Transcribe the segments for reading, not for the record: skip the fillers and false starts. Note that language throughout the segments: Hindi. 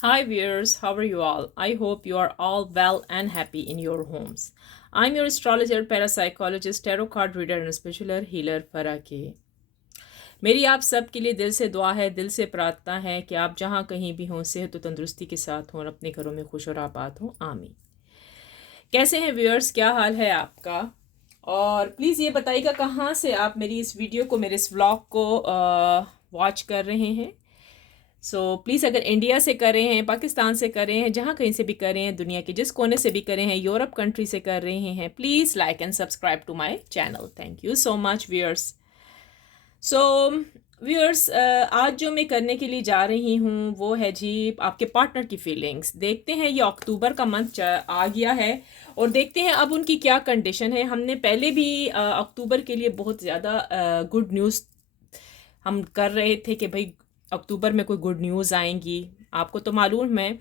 Hi viewers, how are you all? I hope you are all well and happy in your homes. I'm your astrologer, parapsychologist, tarot card reader and spiritual healer Farah K. मेरी आप सब के लिए दिल से दुआ है, दिल से प्रार्थना है कि आप जहाँ कहीं भी हों सेहत और तंदुरुस्ती के साथ हों और अपने घरों में खुश और आबाद हों। आमीन। कैसे हैं व्यूअर्स, क्या हाल है आपका? और प्लीज़ ये बताइएगा कहाँ से आप मेरी इस वीडियो को, मेरे इस व्लॉग को वॉच कर रहे हैं। प्लीज़ अगर इंडिया से कर रहे हैं, पाकिस्तान से कर रहे हैं, जहाँ कहीं से भी कर रहे हैं, दुनिया के जिस कोने से भी कर रहे हैं, यूरोप कंट्री से कर रहे हैं, please like and subscribe to my channel. Thank you so much viewers. So viewers, आज जो मैं करने के लिए जा रही हूँ वो है जी आपके पार्टनर की फीलिंग्स। देखते हैं, ये अक्टूबर का मंथ आ गया है और देखते हैं अब उनकी क्या कंडीशन है। हमने पहले भी अक्टूबर के लिए बहुत ज़्यादा गुड न्यूज़ हम कर रहे थे कि भाई अक्टूबर में कोई गुड न्यूज़ आएंगी। आपको तो मालूम है,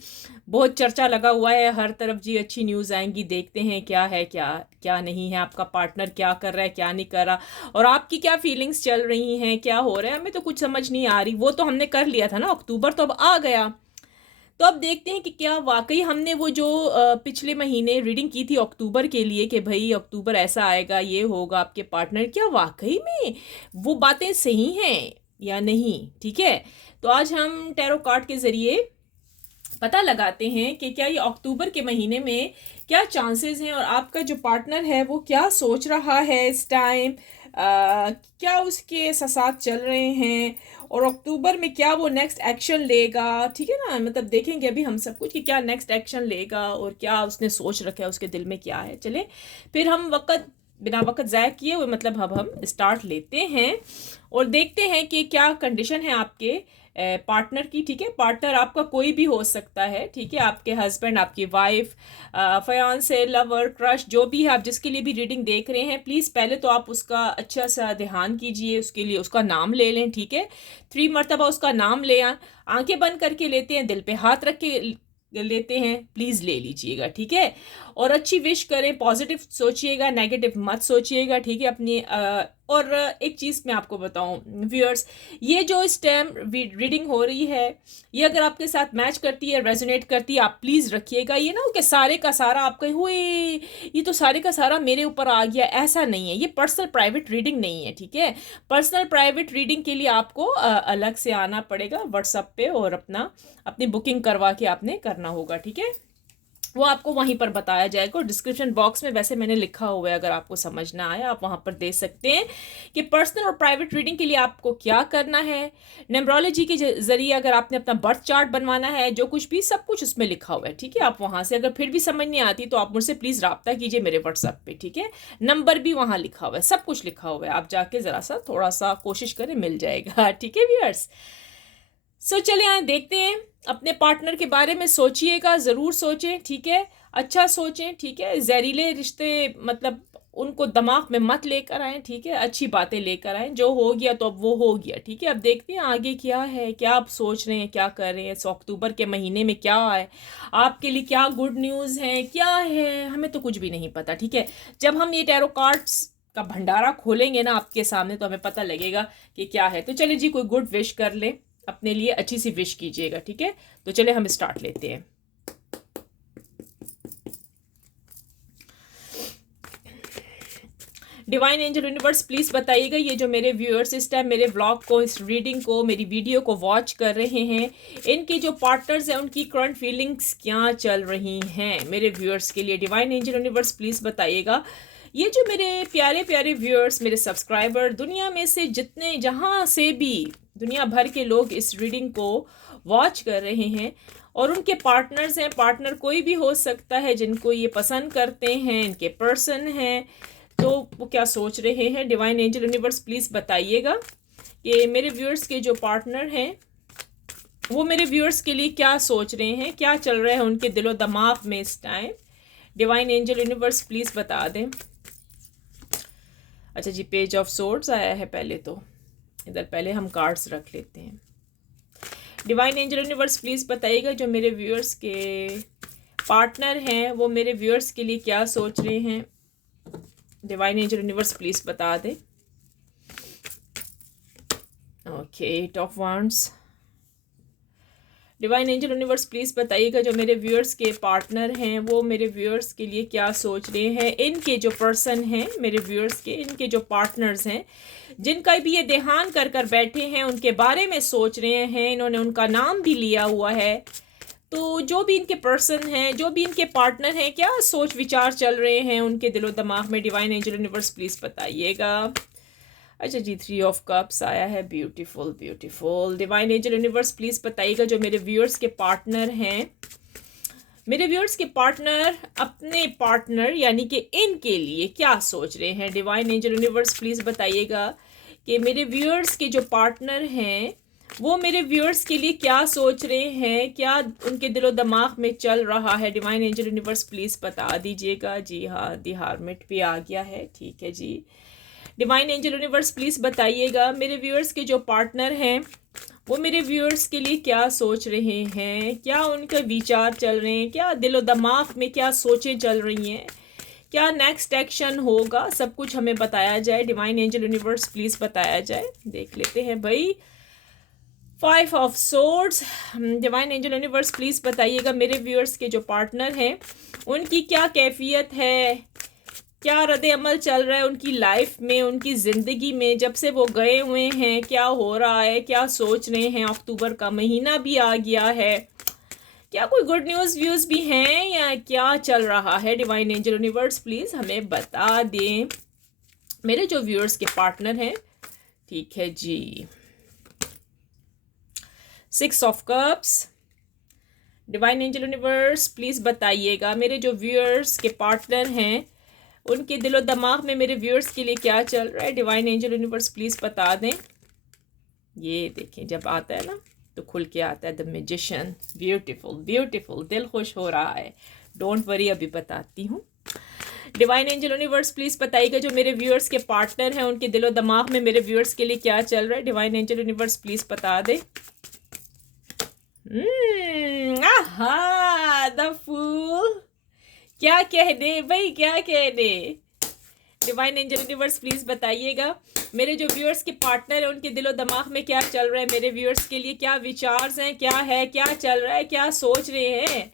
बहुत चर्चा लगा हुआ है हर तरफ जी, अच्छी न्यूज़ आएंगी। देखते हैं क्या है, क्या क्या नहीं है, आपका पार्टनर क्या कर रहा है, क्या नहीं कर रहा, और आपकी क्या फीलिंग्स चल रही हैं, क्या हो रहा है, हमें तो कुछ समझ नहीं आ रही। वो तो हमने कर लिया था ना, अक्टूबर तो अब आ गया। तो अब देखते हैं कि क्या वाकई हमने वो जो पिछले महीने रीडिंग की थी अक्टूबर के लिए कि भाई अक्टूबर ऐसा आएगा, ये होगा आपके पार्टनर, क्या वाकई में वो बातें सही हैं या नहीं। ठीक है, तो आज हम टैरो कार्ड के ज़रिए पता लगाते हैं कि क्या ये अक्टूबर के महीने में क्या चांसेस हैं और आपका जो पार्टनर है वो क्या सोच रहा है इस टाइम, क्या उसके साथ चल रहे हैं और अक्टूबर में क्या वो नेक्स्ट एक्शन लेगा। ठीक है ना, मतलब देखेंगे अभी हम सब कुछ कि क्या नेक्स्ट एक्शन लेगा और क्या उसने सोच रखा है, उसके दिल में क्या है। चले फिर हम बिना वक्त ज़ाय किए हुए मतलब अब हम स्टार्ट लेते हैं और देखते हैं कि क्या कंडीशन है आपके पार्टनर की। ठीक है, पार्टनर आपका कोई भी हो सकता है। ठीक है, आपके हस्बैंड, आपकी वाइफ, फयांसे, लवर, क्रश, जो भी है, आप जिसके लिए भी रीडिंग देख रहे हैं, प्लीज़ पहले तो आप उसका अच्छा सा ध्यान कीजिए, उसके लिए उसका नाम ले लें। ठीक है, 3 मरतबा उसका नाम ले आंखें बंद करके लेते हैं, दिल पे हाथ रख के लेते हैं, प्लीज़ ले लीजिएगा। ठीक है, और अच्छी विश करें, पॉजिटिव सोचिएगा, नेगेटिव मत सोचिएगा। ठीक है, अपनी और एक चीज़ मैं आपको बताऊं व्यूअर्स, ये जो इस टाइम रीडिंग हो रही है, ये अगर आपके साथ मैच करती है, रेजोनेट करती है, आप प्लीज़ रखिएगा। ये ना हो कि सारे का सारा आपका हुए, ये तो सारे का सारा मेरे ऊपर आ गया, ऐसा नहीं है। ये पर्सनल प्राइवेट रीडिंग नहीं है। ठीक है, पर्सनल प्राइवेट रीडिंग के लिए आपको अलग से आना पड़ेगा व्हाट्सएप पे और अपनी बुकिंग करवा के आपने करना होगा। ठीक है, वो आपको वहीं पर बताया जाएगा और डिस्क्रिप्शन बॉक्स में वैसे मैंने लिखा हुआ है, अगर आपको समझ ना आए आप वहां पर दे सकते हैं कि पर्सनल और प्राइवेट रीडिंग के लिए आपको क्या करना है। न्यूमरोलॉजी के जरिए अगर आपने अपना बर्थ चार्ट बनवाना है, जो कुछ भी सब कुछ उसमें लिखा हुआ है। ठीक है, आप वहां से अगर फिर भी समझ नहीं आती तो आप मुझसे प्लीज़ रब्ता कीजिए मेरे व्हाट्सएप पे। ठीक है, नंबर भी वहां लिखा हुआ है, सब कुछ लिखा हुआ है, आप जाके ज़रा सा थोड़ा सा कोशिश करें, मिल जाएगा। ठीक है व्यूअर्स, चलिए आए देखते हैं। अपने पार्टनर के बारे में सोचिएगा, ज़रूर सोचें। ठीक है, अच्छा सोचें। ठीक है, जहरीले रिश्ते मतलब उनको दिमाग में मत लेकर आए। ठीक है, अच्छी बातें लेकर आए, जो हो गया तो अब वो हो गया। ठीक है, अब देखते हैं आगे क्या है, क्या आप सोच रहे हैं, क्या कर रहे हैं। अक्टूबर के महीने में क्या है आपके लिए, क्या गुड न्यूज़ है, क्या है, हमें तो कुछ भी नहीं पता। ठीक है, जब हम ये टैरो कार्ड्स का भंडारा खोलेंगे ना आपके सामने तो हमें पता लगेगा कि क्या है। तो चलिए जी, कोई गुड विश कर ले, अपने लिए अच्छी सी विश कीजिएगा। ठीक है, तो चले हम स्टार्ट लेते हैं। डिवाइन एंजल यूनिवर्स प्लीज़ बताइएगा, ये जो मेरे व्यूअर्स इस टाइम मेरे व्लॉग को, इस रीडिंग को, मेरी वीडियो को वॉच कर रहे हैं, इनके जो पार्टनर्स हैं उनकी करंट फीलिंग्स क्या चल रही हैं मेरे व्यूअर्स के लिए। डिवाइन एंजल यूनिवर्स प्लीज़ बताइएगा, ये जो मेरे प्यारे प्यारे व्यूअर्स, मेरे सब्सक्राइबर, दुनिया में से जितने, जहाँ से भी दुनिया भर के लोग इस रीडिंग को वॉच कर रहे हैं और उनके पार्टनर्स हैं, पार्टनर कोई भी हो सकता है जिनको ये पसंद करते हैं, इनके पर्सन हैं, तो वो क्या सोच रहे हैं। डिवाइन एंजल यूनिवर्स प्लीज़ बताइएगा कि मेरे व्यूअर्स के जो पार्टनर हैं वो मेरे व्यूअर्स के लिए क्या सोच रहे हैं, क्या चल रहा है उनके दिलो दिमाग में इस time. Divine angel universe please बता दें। अच्छा जी, पेज ऑफ सोर्ड्स आया है पहले, तो इधर पहले हम कार्ड्स रख लेते हैं। डिवाइन एंजल यूनिवर्स प्लीज़ बताइएगा, जो मेरे व्यूअर्स के पार्टनर हैं वो मेरे व्यूअर्स के लिए क्या सोच रहे हैं। डिवाइन एंजल यूनिवर्स प्लीज़ बता दें। Okay, eight of wands, divine angel universe please बताइएगा जो मेरे व्यूअर्स के पार्टनर हैं वो मेरे व्यूअर्स के लिए क्या सोच रहे हैं। इनके जो पर्सन हैं मेरे व्यूअर्स के, इनके जो पार्टनर्स हैं जिनका भी ये ध्यान कर कर बैठे हैं, उनके बारे में सोच रहे हैं, इन्होंने उनका नाम भी लिया हुआ है। तो जो भी इनके पर्सन हैं, जो भी इनके पार्टनर हैं, क्या सोच विचार चल रहे हैं उनके दिलो दिमाग में, डिवाइन एंजल यूनिवर्स प्लीज़ बताइएगा। अच्छा जी, 3 ऑफ कप्स आया है, beautiful beautiful. Divine angel universe please बताइएगा जो मेरे व्यूअर्स के पार्टनर हैं, मेरे व्यूअर्स के पार्टनर अपने पार्टनर यानी कि इनके लिए क्या सोच रहे हैं। डिवाइन एंजल यूनिवर्स प्लीज़ बताइएगा कि मेरे व्यूअर्स के जो पार्टनर हैं वो मेरे व्यूअर्स के लिए क्या सोच रहे हैं, क्या उनके दिलो दिमाग में चल रहा है। डिवाइन एंजल यूनिवर्स प्लीज़ बता दीजिएगा। जी हाँ, दी हार्मिट भी आ गया है, ठीक है जी। डिवाइन एंजल यूनिवर्स प्लीज़ बताइएगा मेरे व्यूअर्स के जो पार्टनर हैं वो मेरे व्यूअर्स के लिए क्या सोच रहे हैं, क्या उनके विचार चल रहे हैं, क्या दिलो दिमाग में क्या सोचें चल रही हैं, क्या नेक्स्ट एक्शन होगा, सब कुछ हमें बताया जाए। डिवाइन एंजल यूनिवर्स प्लीज़ बताया जाए। देख लेते हैं भाई, 5 of swords. Divine angel universe please बताइएगा मेरे व्यूअर्स के जो पार्टनर हैं उनकी क्या कैफियत है, क्या रद्द अमल चल रहा है उनकी लाइफ में, उनकी ज़िंदगी में, जब से वो गए हुए हैं क्या हो रहा है, क्या सोच रहे हैं। अक्टूबर का महीना भी आ गया है, क्या कोई गुड न्यूज़ व्यूज़ भी हैं या क्या चल रहा है। डिवाइन एंजल यूनिवर्स प्लीज़ हमें बता दें मेरे जो व्यूअर्स के पार्टनर हैं। ठीक है जी, 6 of cups. Divine angel universe please बताइएगा मेरे जो व्यूअर्स के पार्टनर हैं उनके दिलो दिमाग में मेरे व्यूअर्स के लिए क्या चल रहा है। डिवाइन एंजल यूनिवर्स प्लीज़ बता दें। ये देखें, जब आता है ना तो खुल के आता है, द मैजिशियन। ब्यूटीफुल ब्यूटीफुल, दिल खुश हो रहा है। डोंट वरी, अभी बताती हूँ। डिवाइन एंजल यूनिवर्स प्लीज़ बताइएगा जो मेरे व्यूअर्स के पार्टनर हैं उनके दिलो दिमाग में मेरे व्यूअर्स के लिए क्या चल रहा है। डिवाइन एंजल यूनिवर्स प्लीज़ बता दे। आहा, द फूल। क्या कहने भाई, क्या कहने। डिवाइन एंजल यूनिवर्स प्लीज़ बताइएगा मेरे जो व्यूअर्स के पार्टनर हैं उनके दिलो दिमाग में क्या चल रहा है, मेरे व्यूअर्स के लिए क्या विचार्स हैं, क्या है, क्या चल रहा है, क्या सोच रहे हैं,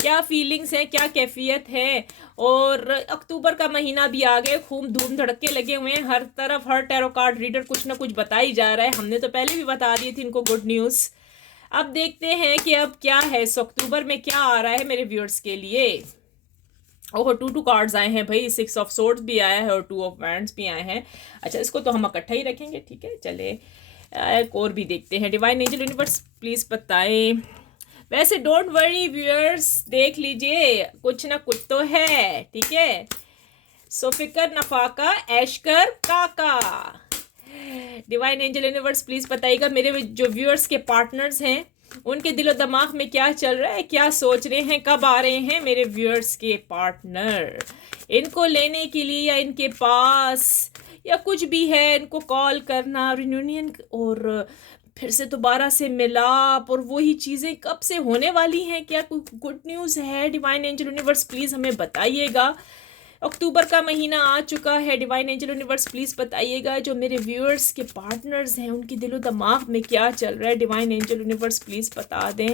क्या फीलिंग्स हैं, क्या कैफियत है। और अक्टूबर का महीना भी आ गए, खूब धूम धड़के लगे हुए हैं हर तरफ, हर टैरो कार्ड रीडर कुछ ना कुछ बता ही जा रहा है। हमने तो पहले भी बता दी थी इनको गुड न्यूज़। अब देखते हैं कि अब क्या है, इस अक्टूबर में क्या आ रहा है मेरे व्यूअर्स के लिए। ओह, 2 कार्ड्स आए हैं भाई, 6 ऑफ सोर्ड्स भी आया है और 2 ऑफ वैंड्स भी आए हैं। अच्छा, इसको तो हम इकट्ठा ही रखेंगे, ठीक है। चले एक और भी देखते हैं। डिवाइन एंजल यूनिवर्स प्लीज़ बताएं। वैसे डोंट वरी व्यूअर्स, देख लीजिए कुछ ना कुछ तो है, ठीक है। सो फिकर नफाका ऐशकर काका। डिवाइन एंजल यूनिवर्स प्लीज़ बताइएगा मेरे जो व्यूअर्स के पार्टनर्स हैं उनके दिलो दिमाग में क्या चल रहा है, क्या सोच रहे हैं, कब आ रहे हैं मेरे व्यूअर्स के पार्टनर इनको लेने के लिए, या इनके पास, या कुछ भी है, इनको कॉल करना, रियूनियन और फिर से दोबारा से मिलाप और वही चीज़ें कब से होने वाली हैं, क्या कोई गुड न्यूज़ है। डिवाइन एंजल यूनिवर्स प्लीज़ हमें बताइएगा। अक्टूबर का महीना आ चुका है, डिवाइन एंजल यूनिवर्स प्लीज़ बताइएगा जो मेरे व्यूअर्स के पार्टनर्स हैं उनके दिलो दिमाग में क्या चल रहा है। डिवाइन एंजल यूनिवर्स प्लीज़ बता दें।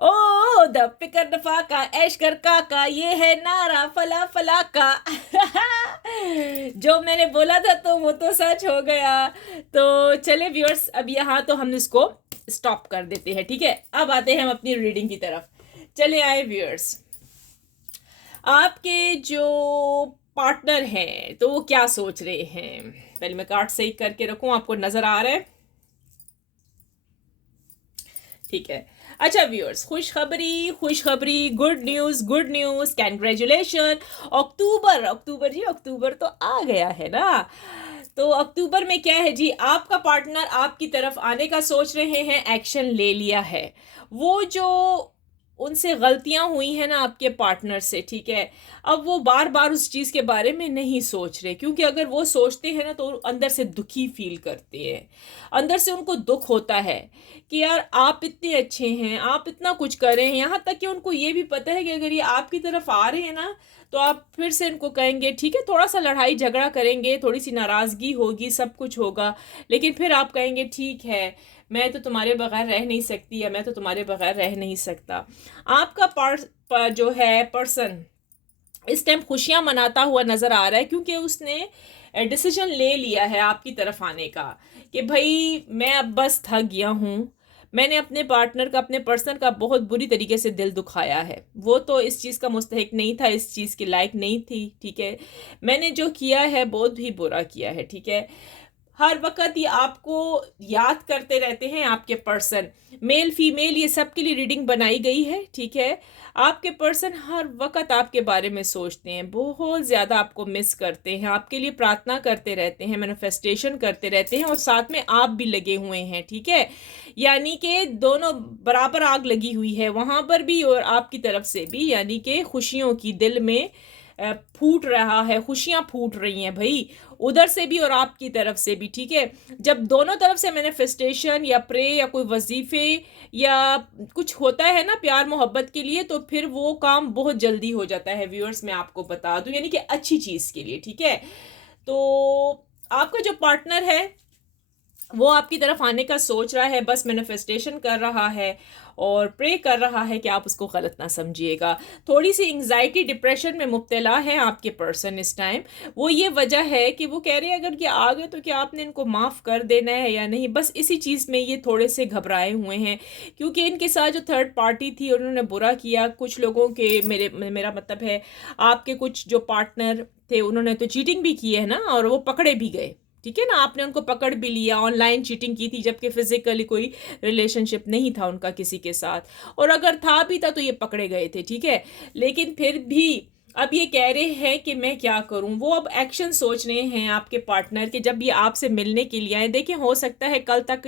ओ द फिकर दफा का ऐशकर काका, ये है नारा फला फला का। जो मैंने बोला था तो वो तो सच हो गया। तो चले व्यूअर्स, अब यहाँ तो हम इसको स्टॉप कर देते हैं, ठीक है। अब आते हैं हम अपनी रीडिंग की तरफ। चले आए व्यूअर्स, आपके जो पार्टनर हैं तो वो क्या सोच रहे हैं। पहले मैं कार्ड सही करके रखूं, आपको नजर आ रहा है, ठीक है। अच्छा व्यूअर्स, खुशखबरी, गुड न्यूज़, कैंग्रेचुलेशन। अक्टूबर जी, अक्टूबर तो आ गया है ना। तो अक्टूबर में क्या है जी, आपका पार्टनर आपकी तरफ आने का सोच रहे हैं, एक्शन ले लिया है। वो जो उनसे गलतियां हुई हैं ना आपके पार्टनर से, ठीक है, अब वो बार बार उस चीज़ के बारे में नहीं सोच रहे, क्योंकि अगर वो सोचते हैं ना तो अंदर से दुखी फील करते हैं, अंदर से उनको दुख होता है कि यार आप इतने अच्छे हैं, आप इतना कुछ कर रहे हैं। यहाँ तक कि उनको ये भी पता है कि अगर ये आपकी तरफ आ रहे हैं ना तो आप फिर से इनको कहेंगे, ठीक है, थोड़ा सा लड़ाई झगड़ा करेंगे, थोड़ी सी नाराज़गी होगी, सब कुछ होगा, लेकिन फिर आप कहेंगे ठीक है, मैं तो तुम्हारे बगैर रह नहीं सकती या मैं तो तुम्हारे बगैर रह नहीं सकता। आपका जो है पर्सन इस टाइम खुशियां मनाता हुआ नजर आ रहा है, क्योंकि उसने डिसीजन ले लिया है आपकी तरफ आने का कि भाई मैं अब बस थक गया हूँ। मैंने अपने पार्टनर का, अपने पर्सन का बहुत बुरी तरीके से दिल दुखाया है। वो तो इस चीज़ का मुस्तहिक नहीं था, इस चीज़ के लायक नहीं थी, ठीक है। मैंने जो किया है बहुत ही बुरा किया है, ठीक है। हर वक्त ये आपको याद करते रहते हैं आपके पर्सन। मेल फीमेल ये सब के लिए रीडिंग बनाई गई है, ठीक है। आपके पर्सन हर वक्त आपके बारे में सोचते हैं, बहुत ज़्यादा आपको मिस करते हैं, आपके लिए प्रार्थना करते रहते हैं, मैनिफेस्टेशन करते रहते हैं, और साथ में आप भी लगे हुए हैं, ठीक है। यानी कि दोनों बराबर आग लगी हुई है वहाँ पर भी और आपकी तरफ से भी, यानी कि खुशियों की दिल में फूट रहा है, खुशियां फूट रही हैं भाई, उधर से भी और आपकी तरफ से भी, ठीक है। जब दोनों तरफ से मैनिफेस्टेशन या प्रे या कोई वजीफे या कुछ होता है ना प्यार मोहब्बत के लिए, तो फिर वो काम बहुत जल्दी हो जाता है व्यूअर्स, मैं आपको बता दूं, यानी कि अच्छी चीज़ के लिए, ठीक है। तो आपका जो पार्टनर है वो आपकी तरफ आने का सोच रहा है, बस मैनिफेस्टेशन कर रहा है और प्रे कर रहा है कि आप उसको गलत ना समझिएगा। थोड़ी सी एंग्जाइटी डिप्रेशन में मुब्तला है आपके पर्सन इस टाइम। वो ये वजह है कि वो कह रहे हैं अगर ये आ गए तो क्या आपने इनको माफ़ कर देना है या नहीं, बस इसी चीज़ में ये थोड़े से घबराए हुए हैं, क्योंकि इनके साथ जो थर्ड पार्टी थी उन्होंने बुरा किया कुछ लोगों के, मेरा मतलब है आपके कुछ जो पार्टनर थे उन्होंने तो चीटिंग भी की है ना, और वो पकड़े भी गए, ठीक है ना। आपने उनको पकड़ भी लिया, ऑनलाइन चीटिंग की थी, जबकि फिजिकली कोई रिलेशनशिप नहीं था उनका किसी के साथ, और अगर था भी था तो ये पकड़े गए थे, ठीक है। लेकिन फिर भी अब ये कह रहे हैं कि मैं क्या करूं, वो अब एक्शन सोच रहे हैं आपके पार्टनर के, जब ये आपसे मिलने के लिए आए। देखिए हो सकता है कल तक,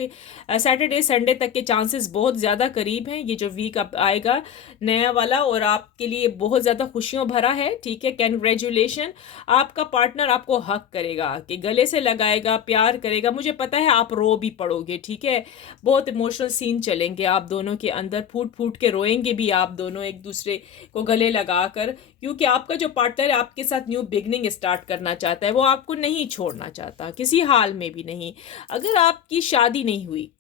सैटरडे संडे तक के चांसेस बहुत ज़्यादा करीब हैं, ये जो वीक अब आएगा नया वाला, और आपके लिए बहुत ज़्यादा खुशियों भरा है, ठीक है। कैंग्रेचुलेशन। आपका पार्टनर आपको हक करेगा, कि गले से लगाएगा, प्यार करेगा। मुझे पता है आप रो भी पड़ोगे, ठीक है। बहुत इमोशनल सीन चलेंगे आप दोनों के अंदर, फूट फूट के रोएंगे भी आप दोनों एक दूसरे को गले लगाकर, क्योंकि आपका जो पार्टनर है आपके साथ न्यू बिगनिंग स्टार्ट करना चाहता है, वो आपको नहीं छोड़ना चाहता किसी हाल में भी नहीं। अगर आपकी शादी नहीं हुई,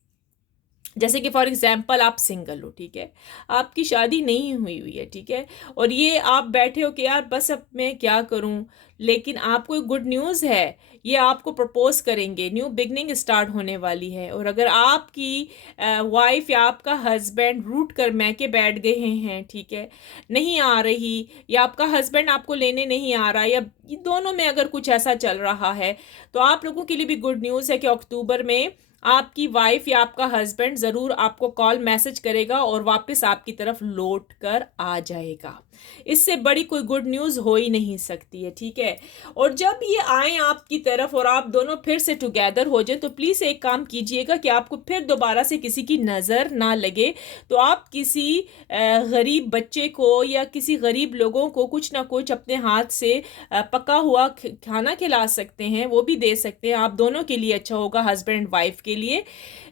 जैसे कि फॉर एग्जाम्पल आप सिंगल हो, ठीक है, आपकी शादी नहीं हुई है, ठीक है, और ये आप बैठे हो कि यार बस अब मैं क्या करूं, लेकिन आपको एक गुड न्यूज़ है, ये आपको प्रपोज करेंगे, न्यू बिगनिंग स्टार्ट होने वाली है। और अगर आपकी वाइफ या आपका हस्बैंड रूठ कर मैके बैठ गए हैं, ठीक है, नहीं आ रही, या आपका हस्बैंड आपको लेने नहीं आ रहा, या ये दोनों में अगर कुछ ऐसा चल रहा है, तो आप लोगों के लिए भी गुड न्यूज़ है कि अक्टूबर में आपकी वाइफ या आपका हस्बैंड ज़रूर आपको कॉल मैसेज करेगा और वापस आपकी तरफ लौट कर आ जाएगा। इससे बड़ी कोई गुड न्यूज़ हो ही नहीं सकती है, ठीक है। और जब ये आए आपकी तरफ और आप दोनों फिर से टुगेदर हो जाए, तो प्लीज़ एक काम कीजिएगा कि आपको फिर दोबारा से किसी की नज़र ना लगे, तो आप किसी गरीब बच्चे को या किसी गरीब लोगों को कुछ ना कुछ अपने हाथ से पका हुआ खाना खिला सकते हैं, वो भी दे सकते हैं, आप दोनों के लिए अच्छा होगा, हस्बैंड वाइफ के लिए,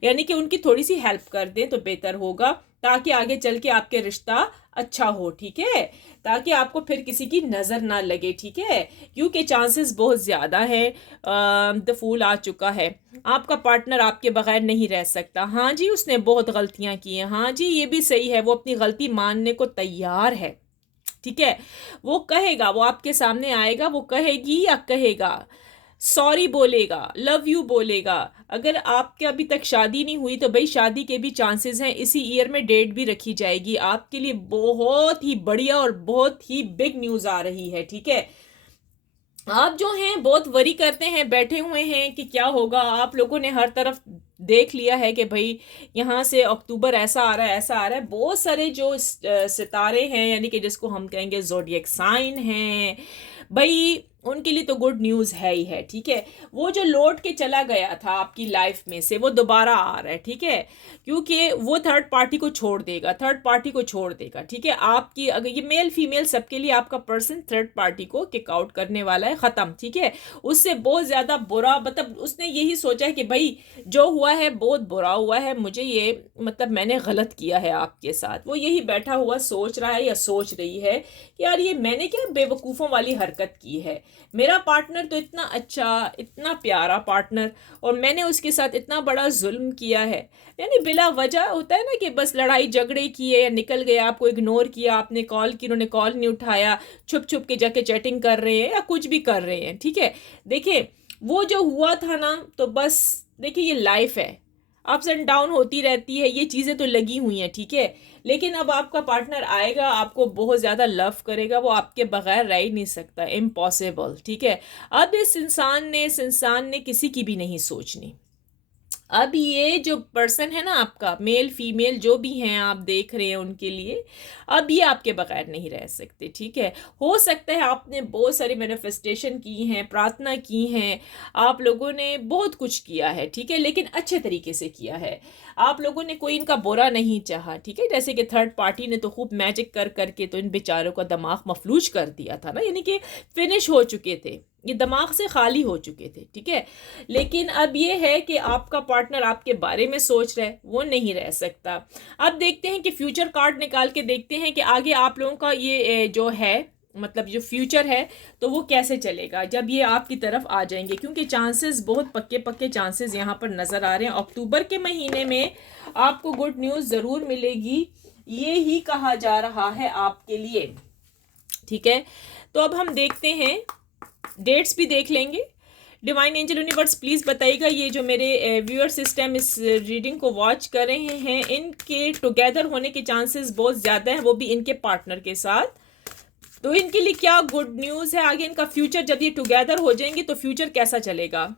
यानी कि उनकी थोड़ी सी हेल्प कर दें तो बेहतर होगा, ताकि आगे चल के आपके रिश्ता अच्छा हो, ठीक है, ताकि आपको फिर किसी की नज़र ना लगे, ठीक है, क्योंकि चांसेस बहुत ज़्यादा है, द फूल आ चुका है। आपका पार्टनर आपके बगैर नहीं रह सकता। हाँ जी, उसने बहुत गलतियां की हैं, हाँ जी ये भी सही है, वो अपनी गलती मानने को तैयार है, ठीक है। वो कहेगा, वो आपके सामने आएगा, वो कहेगी या कहेगा, सॉरी बोलेगा, लव यू बोलेगा। अगर आपके अभी तक शादी नहीं हुई तो भाई शादी के भी चांसेस हैं, इसी ईयर में डेट भी रखी जाएगी। आपके लिए बहुत ही बढ़िया और बहुत ही बिग न्यूज़ आ रही है, ठीक है। आप जो हैं बहुत वरी करते हैं, बैठे हुए हैं कि क्या होगा, आप लोगों ने हर तरफ देख लिया है कि भाई यहाँ से अक्टूबर ऐसा आ रहा है, ऐसा आ रहा है। बहुत सारे जो सितारे हैं, यानी कि जिसको हम कहेंगे ज़ोडिएक साइन हैं भाई, उनके लिए तो गुड न्यूज़ है ही है, ठीक है। वो जो लौट के चला गया था आपकी लाइफ में से, वो दोबारा आ रहा है, ठीक है, क्योंकि वो थर्ड पार्टी को छोड़ देगा, थर्ड पार्टी को छोड़ देगा, ठीक है। आपकी अगर ये मेल फीमेल सबके लिए आपका पर्सन थर्ड पार्टी को किक आउट करने वाला है, ख़त्म, ठीक है। उससे बहुत ज़्यादा बुरा, मतलब उसने यही सोचा है कि भाई जो हुआ है बहुत बुरा हुआ है, मुझे ये मतलब मैंने गलत किया है आपके साथ। वो यही बैठा हुआ सोच रहा है या सोच रही है कि यार ये मैंने क्या बेवकूफ़ों वाली हरकत की है, मेरा पार्टनर तो इतना अच्छा, इतना प्यारा पार्टनर, और मैंने उसके साथ इतना बड़ा जुल्म किया है। यानी बिला वजह होता है ना कि बस लड़ाई झगड़े किए या निकल गए, आपको इग्नोर किया, आपने कॉल की, उन्होंने कॉल नहीं उठाया, छुप छुप के जाके चैटिंग कर रहे हैं या कुछ भी कर रहे हैं, ठीक है। देखिए वो जो हुआ था ना, तो बस देखिए ये लाइफ है, अप्स एंड डाउन होती रहती है, ये चीज़ें तो लगी हुई हैं, ठीक है। लेकिन अब आपका पार्टनर आएगा, आपको बहुत ज़्यादा लव करेगा, वो आपके बगैर रह ही नहीं सकता, इम्पॉसिबल, ठीक है। अब इस इंसान ने किसी की भी नहीं सोचनी। अब ये जो पर्सन है ना आपका, मेल फीमेल जो भी हैं आप देख रहे हैं उनके लिए, अब ये आपके बगैर नहीं रह सकते, ठीक है। हो सकता है आपने बहुत सारी मैनिफेस्टेशन की हैं, प्रार्थना की हैं, आप लोगों ने बहुत कुछ किया है, ठीक है, लेकिन अच्छे तरीके से किया है। आप लोगों ने कोई इनका बुरा नहीं चाहा, ठीक है। जैसे कि थर्ड पार्टी ने तो खूब मैजिक कर करके तो इन बेचारों का दिमाग मफलूज कर दिया था ना, यानी कि फिनिश हो चुके थे, ये दिमाग से खाली हो चुके थे, ठीक है। लेकिन अब ये है कि आपका पार्टनर आपके बारे में सोच रहा है, वो नहीं रह सकता। अब देखते हैं कि फ्यूचर कार्ड निकाल के देखते हैं कि आगे आप लोगों का ये जो है, मतलब जो फ्यूचर है, तो वो कैसे चलेगा जब ये आपकी तरफ आ जाएंगे, क्योंकि चांसेस बहुत पक्के पक्के चांसेस यहाँ पर नज़र आ रहे हैं। अक्टूबर के महीने में आपको गुड न्यूज़ ज़रूर मिलेगी, ये ही कहा जा रहा है आपके लिए, ठीक है। तो अब हम देखते हैं, डेट्स भी देख लेंगे। डिवाइन एंजल यूनिवर्स प्लीज़ बताइएगा, ये जो मेरे व्यूअर सिस्टम इस रीडिंग को वॉच कर रहे हैं, इनके टुगेदर होने के चांसेस बहुत ज़्यादा हैं, वो भी इनके पार्टनर के साथ। तो इनके लिए क्या गुड न्यूज़ है आगे, इनका फ्यूचर, जब ये टुगेदर हो जाएंगे तो फ्यूचर कैसा चलेगा।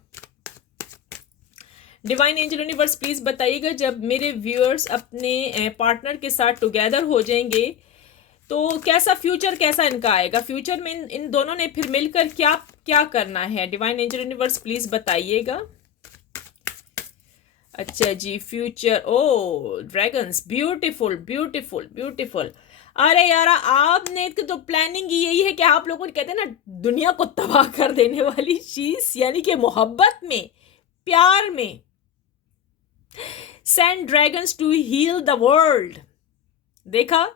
डिवाइन एंजल यूनिवर्स प्लीज़ बताइएगा, जब मेरे व्यूअर्स अपने पार्टनर के साथ टुगेदर हो जाएंगे तो कैसा फ्यूचर, कैसा इनका आएगा। फ्यूचर में इन दोनों ने फिर मिलकर क्या क्या करना है। डिवाइन एंजल यूनिवर्स प्लीज़ बताइएगा। अच्छा जी, फ्यूचर, ओ ड्रैगन्स, ब्यूटीफुल ब्यूटीफुल ब्यूटीफुल। अरे यार, आपने तो प्लानिंग ही यही है कि आप लोगों ने कहते हैं ना, दुनिया को तबाह कर देने वाली चीज, यानी कि मोहब्बत में, प्यार में, send dragons to heal the world. देखा,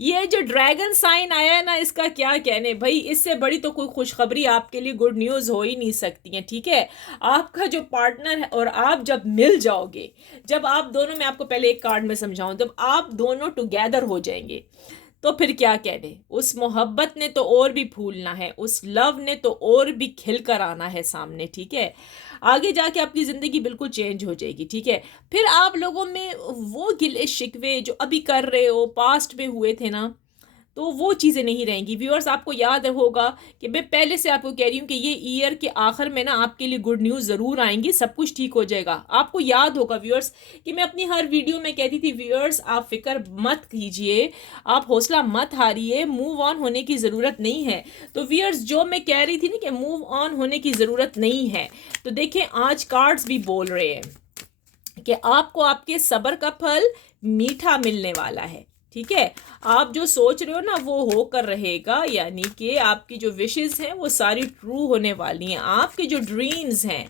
ये जो ड्रैगन साइन आया है ना, इसका क्या कहने भाई, इससे बड़ी तो कोई खुशखबरी आपके लिए, गुड न्यूज़ हो ही नहीं सकती है, ठीक है। आपका जो पार्टनर है और आप जब मिल जाओगे, जब आप दोनों, मैं आपको पहले एक कार्ड में समझाऊं, जब आप दोनों टुगेदर हो जाएंगे तो फिर क्या कहने, उस मोहब्बत ने तो और भी फूलना है, उस लव ने तो और भी खिल कर आना है सामने, ठीक है। आगे जाके आपकी ज़िंदगी बिल्कुल चेंज हो जाएगी, ठीक है। फिर आप लोगों में वो गिले शिकवे जो अभी कर रहे हो, पास्ट में हुए थे ना, तो वो चीज़ें नहीं रहेंगी। व्यूअर्स, आपको याद होगा कि मैं पहले से आपको कह रही हूँ कि ये ईयर के आखिर में ना आपके लिए गुड न्यूज़ ज़रूर आएंगी, सब कुछ ठीक हो जाएगा। आपको याद होगा व्यूअर्स कि मैं अपनी हर वीडियो में कहती थी, व्यूअर्स आप फिक्र मत कीजिए, आप हौसला मत हारिए, मूव ऑन होने की ज़रूरत नहीं है। तो व्यूअर्स, जो मैं कह रही थी ना कि मूव ऑन होने की ज़रूरत नहीं है, तो देखें आज कार्ड्स भी बोल रहे हैं कि आपको आपके सब्र का फल मीठा मिलने वाला है, ठीक है। आप जो सोच रहे हो ना वो होकर रहेगा, यानी कि आपकी जो विशेस हैं वो सारी ट्रू होने वाली हैं। आपके जो ड्रीम्स हैं,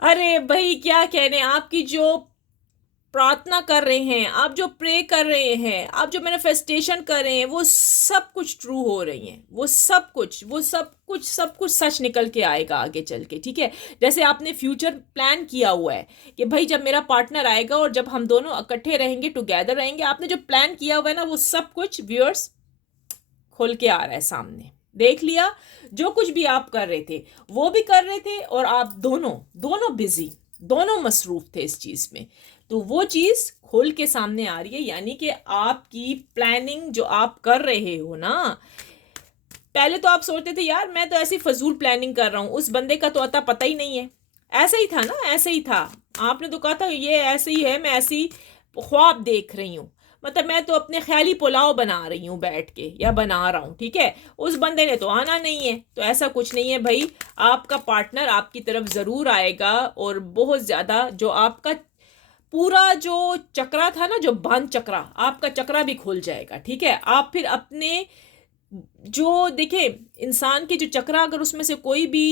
अरे भाई क्या कहने, आपकी जो प्रार्थना कर रहे हैं, आप जो प्रे कर रहे हैं, आप जो मैनिफेस्टेशन कर रहे हैं, वो सब कुछ ट्रू हो रही हैं, वो सब कुछ सच निकल के आएगा आगे चल के, ठीक है। जैसे आपने फ्यूचर प्लान किया हुआ है कि भाई जब मेरा पार्टनर आएगा और जब हम दोनों इकट्ठे रहेंगे, टुगेदर रहेंगे, आपने जो प्लान किया हुआ है ना, वो सब कुछ व्यूअर्स खुल के आ रहा है सामने। देख लिया, जो कुछ भी आप कर रहे थे वो भी कर रहे थे, और आप दोनों दोनों बिजी, दोनों मसरूफ थे इस चीज़ में, तो वो चीज़ खोल के सामने आ रही है। यानी कि आपकी प्लानिंग जो आप कर रहे हो ना, पहले तो आप सोचते थे यार मैं तो ऐसी फजूल प्लानिंग कर रहा हूँ, उस बंदे का तो अता पता ही नहीं है। ऐसा ही था ना, ऐसे ही था, आपने तो कहा था ये ऐसे ही है, मैं ऐसी ख्वाब देख रही हूँ, मतलब मैं तो अपने ख्याली पुलाव बना रही हूँ बैठ के, या बना रहा हूँ, ठीक है। उस बंदे ने तो आना नहीं है, तो ऐसा कुछ नहीं है भाई, आपका पार्टनर आपकी तरफ ज़रूर आएगा, और बहुत ज़्यादा जो आपका पूरा जो चक्रा था ना, जो बंद चक्रा, आपका चक्रा भी खुल जाएगा, ठीक है। आप फिर अपने जो देखे इंसान के जो चक्रा, अगर उसमें से कोई भी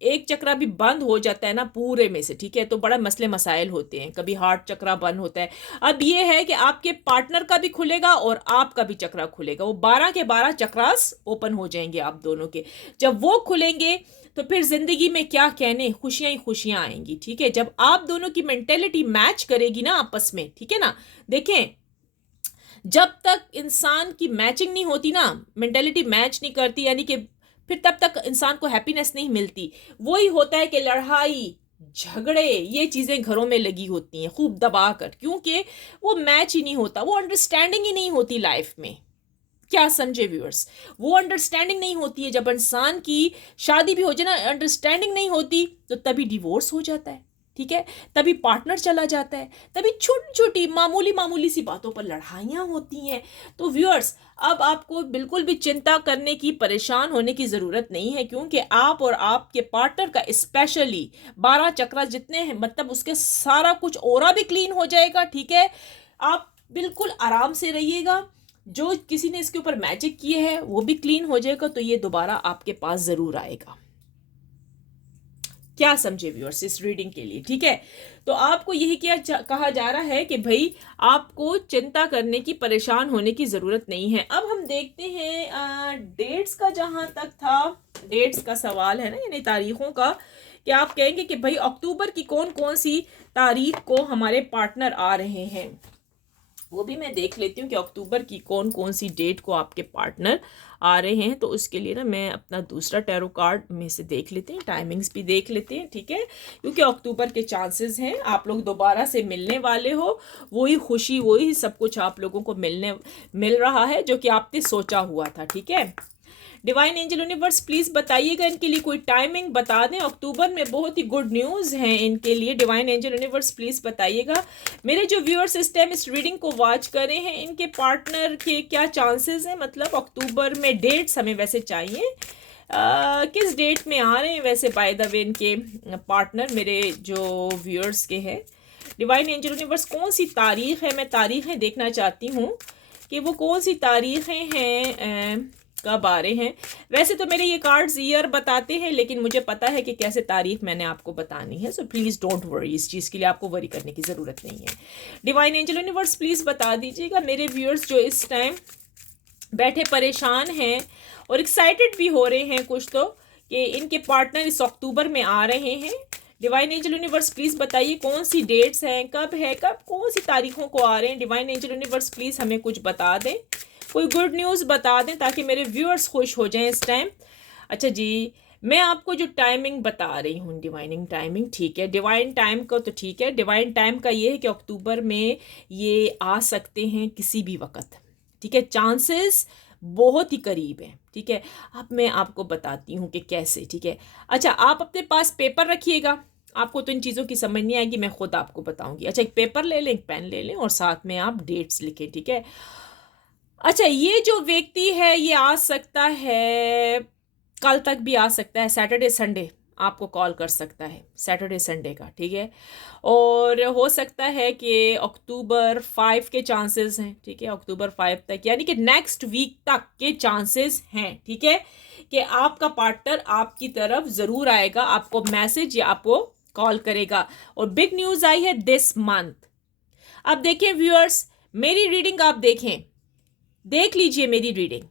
एक चक्रा भी बंद हो जाता है ना पूरे में से, ठीक है, तो बड़ा मसले मसाइल होते हैं। कभी हार्ट चक्रा बंद होता है। अब ये है कि आपके पार्टनर का भी खुलेगा और आपका भी चक्रा खुलेगा। वो 12 के 12 चक्रास ओपन हो जाएंगे आप दोनों के। जब वो खुलेंगे तो फिर जिंदगी में क्या कहने, खुशियां ही खुशियां आएंगी, ठीक है। जब आप दोनों की मेंटेलिटी मैच करेगी ना आपस में, ठीक है ना। देखें, जब तक इंसान की मैचिंग नहीं होती ना, मेंटेलिटी मैच नहीं करती, यानी कि फिर तब तक इंसान को हैप्पीनेस नहीं मिलती। वही होता है कि लड़ाई झगड़े ये चीज़ें घरों में लगी होती हैं खूब दबा कर, क्योंकि वो मैच ही नहीं होता, वो अंडरस्टैंडिंग ही नहीं होती लाइफ में। क्या समझे व्यूअर्स, वो अंडरस्टैंडिंग नहीं होती है। जब इंसान की शादी भी हो जाए ना, अंडरस्टैंडिंग नहीं होती, तो तभी डिवोर्स हो जाता है, ठीक है। तभी पार्टनर चला जाता है, तभी छोटी छोटी मामूली मामूली सी बातों पर लड़ाइयाँ होती हैं। तो व्यूअर्स, अब आपको बिल्कुल भी चिंता करने की, परेशान होने की ज़रूरत नहीं है, क्योंकि आप और आपके पार्टनर का स्पेशली 12 चक्रा जितने हैं, मतलब उसके सारा कुछ ओरा भी क्लीन हो जाएगा, ठीक है। आप बिल्कुल आराम से रहिएगा। जो किसी ने इसके ऊपर मैजिक किए है वो भी क्लीन हो जाएगा, तो ये दोबारा आपके पास ज़रूर आएगा। क्या समझे व्यूअर्स इस रीडिंग के लिए, ठीक है। तो आपको यही कहा जा रहा है कि भाई आपको चिंता करने की, परेशान होने की ज़रूरत नहीं है। अब हम देखते हैं डेट्स का, जहाँ तक था डेट्स का सवाल है ना, यानी तारीखों का, कि आप कहेंगे कि भाई अक्टूबर की कौन कौन सी तारीख को हमारे पार्टनर आ रहे हैं। वो भी मैं देख लेती हूँ कि अक्टूबर की कौन कौन सी डेट को आपके पार्टनर आ रहे हैं। तो उसके लिए ना मैं अपना दूसरा टैरो कार्ड में से देख लेते हैं, टाइमिंग्स भी देख लेते हैं, ठीक है। क्योंकि अक्टूबर के चांसेस हैं आप लोग दोबारा से मिलने वाले हो, वही खुशी, वही सब कुछ आप लोगों को मिल रहा है जो कि आपने सोचा हुआ था, ठीक है। डिवाइन एंजल यूनिवर्स प्लीज़ बताइएगा इनके लिए कोई टाइमिंग बता दें। अक्टूबर में बहुत ही गुड न्यूज़ हैं इनके लिए। डिवाइन एंजल यूनिवर्स प्लीज़ बताइएगा। मेरे जो व्यूअर्स इस टाइम इस रीडिंग को वॉच कर रहे हैं, इनके पार्टनर के क्या चांसेस हैं, मतलब अक्टूबर में डेट्स हमें वैसे चाहिए, किस डेट में आ रहे हैं वैसे बाय द वे इनके पार्टनर मेरे जो व्यूअर्स के हैं। डिवाइन एंजल यूनिवर्स कौन सी तारीख है, मैं तारीखें देखना चाहती हूँ कि वो कौन सी तारीखें हैं, कब आ रहे हैं। वैसे तो मेरे ये कार्ड्स ईयर बताते हैं, लेकिन मुझे पता है कि कैसे तारीख मैंने आपको बतानी है। सो प्लीज़ डोंट वरी, इस चीज़ के लिए आपको वरी करने की ज़रूरत नहीं है। डिवाइन एंजल यूनिवर्स प्लीज़ बता दीजिएगा मेरे व्यूअर्स जो इस टाइम बैठे परेशान हैं और एक्साइटेड भी हो रहे हैं कुछ, तो कि इनके पार्टनर इस अक्टूबर में आ रहे हैं। डिवाइन एंजल यूनिवर्स प्लीज़ बताइए कौन सी डेट्स हैं, कब है, कब कौन सी तारीखों को आ रहे हैं। डिवाइन एंजल यूनिवर्स प्लीज़ हमें कुछ बता दें, कोई गुड न्यूज़ बता दें ताकि मेरे व्यूअर्स खुश हो जाएं इस टाइम। अच्छा जी, मैं आपको जो टाइमिंग बता रही हूँ, डिवाइनिंग टाइमिंग, ठीक है। डिवाइन टाइम का तो ठीक है, डिवाइन टाइम का ये है कि अक्टूबर में ये आ सकते हैं किसी भी वक्त, ठीक है। चांसेस बहुत ही करीब है, ठीक है। अब मैं आपको बताती हूँ कि कैसे, ठीक है। अच्छा, आप अपने पास पेपर रखिएगा, आपको तो इन चीज़ों की समझ नहीं आएगी, मैं खुद आपको बताऊंगी। अच्छा, एक पेपर ले लें, एक पेन ले लें और साथ में आप डेट्स लिखें, ठीक है। अच्छा, ये जो व्यक्ति है ये आ सकता है, कल तक भी आ सकता है, सैटरडे संडे आपको कॉल कर सकता है, सैटरडे संडे का, ठीक है। और हो सकता है कि अक्टूबर 5 के चांसेस हैं, ठीक है। अक्टूबर 5 तक यानी कि नेक्स्ट वीक तक के चांसेस हैं, ठीक है, कि आपका पार्टनर आपकी तरफ ज़रूर आएगा, आपको मैसेज या आपको कॉल करेगा। और बिग न्यूज़ आई है दिस मंथ। अब देखें व्यूअर्स, मेरी रीडिंग आप देख लीजिए मेरी रीडिंग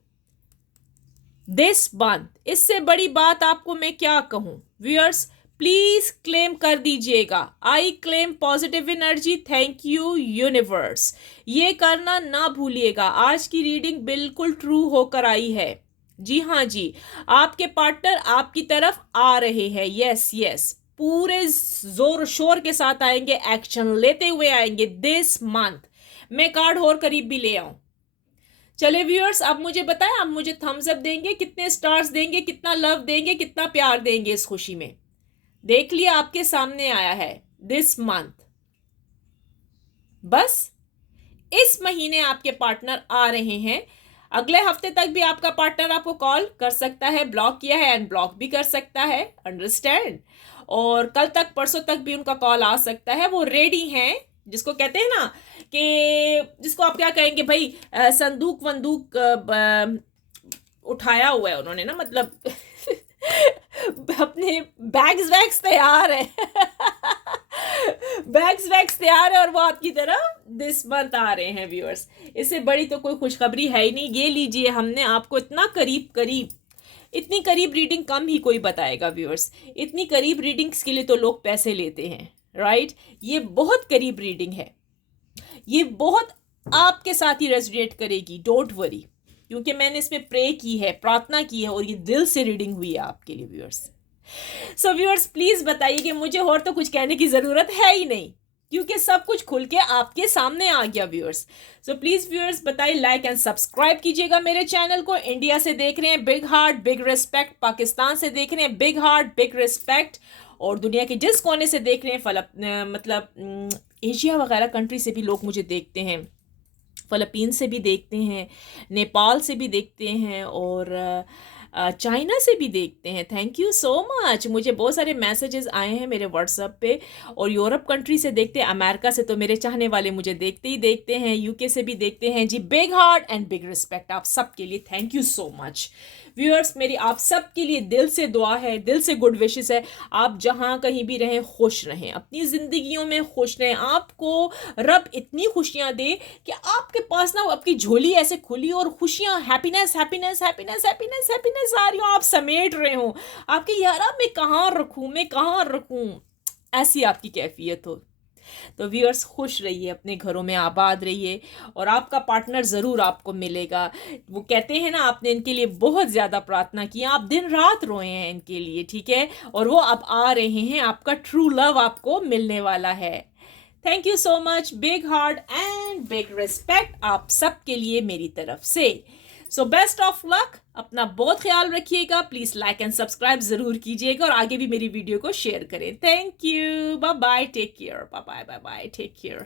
दिस मंथ। इससे बड़ी बात आपको मैं क्या कहूं व्यूअर्स, प्लीज क्लेम कर दीजिएगा। I claim positive energy, thank you universe. ये करना ना भूलिएगा। आज की रीडिंग बिल्कुल ट्रू होकर आई है। जी हाँ जी, आपके पार्टनर आपकी तरफ आ रहे हैं, यस यस, पूरे जोर शोर के साथ आएंगे, एक्शन लेते हुए आएंगे दिस मंथ। मैं कार्ड और करीब भी ले आऊं। चले व्यूअर्स, अब मुझे बताएं, आप मुझे थम्स अप देंगे, कितने स्टार्स देंगे, कितना लव देंगे, कितना प्यार देंगे इस खुशी में। देख लिया, आपके सामने आया है दिस मंथ। बस इस महीने आपके पार्टनर आ रहे हैं। अगले हफ्ते तक भी आपका पार्टनर आपको कॉल कर सकता है, ब्लॉक किया है अनब्लॉक भी कर सकता है, अंडरस्टैंड। और कल तक, परसों तक भी उनका कॉल आ सकता है। वो रेडी हैं, जिसको कहते हैं ना कि जिसको आप क्या कहेंगे भाई, संदूक वंदूक उठाया हुआ है उन्होंने ना, मतलब अपने बैग्स वैग्स तैयार है। बैग्स वैग्स तैयार है और वो आपकी तरह दिस मंथ आ रहे हैं व्यूअर्स। इससे बड़ी तो कोई खुशखबरी है ही नहीं। ये लीजिए, हमने आपको इतना करीब करीब, इतनी करीब रीडिंग कम ही कोई बताएगा व्यूअर्स। इतनी करीब रीडिंग्स के लिए तो लोग पैसे लेते हैं, राइट। ये बहुत करीब रीडिंग है, ये बहुत आपके साथ ही रेजोनेट करेगी, डोंट वरी, क्योंकि मैंने इसमें प्रे की है, प्रार्थना की है, और ये दिल से रीडिंग हुई है आपके लिए व्यूअर्स। सो व्यूअर्स प्लीज बताइए कि मुझे और तो कुछ कहने की जरूरत है ही नहीं, क्योंकि सब कुछ खुल के आपके सामने आ गया व्यूअर्स। सो प्लीज व्यूअर्स बताइए, लाइक एंड सब्सक्राइब कीजिएगा मेरे चैनल को। इंडिया से देख रहे हैं, big heart big respect. Pakistan से देख रहे हैं, बिग हार्ट बिग रिस्पेक्ट। और दुनिया के जिस कोने से देख रहे हैं, मतलब एशिया वगैरह कंट्री से भी लोग मुझे देखते हैं, फ़िलिपीन से भी देखते हैं, नेपाल से भी देखते हैं, और चाइना से भी देखते हैं। Thank you so much. मुझे बहुत सारे मैसेजेस आए हैं मेरे व्हाट्सएप पे। और यूरोप कंट्री से देखते हैं, अमेरिका से तो मेरे चाहने वाले मुझे देखते ही देखते हैं, यूके से भी देखते हैं जी। Big heart and big respect आप सबके लिए, thank you so much viewers. मेरी आप सब के लिए दिल से दुआ है, दिल से गुड विशेस है। आप जहाँ कहीं भी रहें खुश रहें, अपनी ज़िंदगियों में खुश रहें। आपको रब इतनी खुशियाँ दे कि आपके पास ना आपकी झोली ऐसे खुली और खुशियाँ, happiness happiness happiness happiness happiness आ रही हो, आप समेट रहे हो। आपके यारा मैं कहाँ रखूँ, मैं कहाँ रखूँ, ऐसी आपकी कैफियत हो। तो व्यूअर्स खुश रहिए, अपने घरों में आबाद रहिए, और आपका पार्टनर ज़रूर आपको मिलेगा। वो कहते हैं ना, आपने इनके लिए बहुत ज़्यादा प्रार्थना की, आप दिन रात रोए हैं इनके लिए, ठीक है, और वो अब आ रहे हैं। आपका ट्रू लव आपको मिलने वाला है। Thank you so much. Big heart and big respect आप सबके लिए मेरी तरफ से। सो बेस्ट ऑफ लक, अपना बहुत ख्याल रखिएगा। प्लीज लाइक एंड सब्सक्राइब जरूर कीजिएगा, और आगे भी मेरी वीडियो को शेयर करें। Thank you, bye bye, take care, bye bye, bye bye, take care.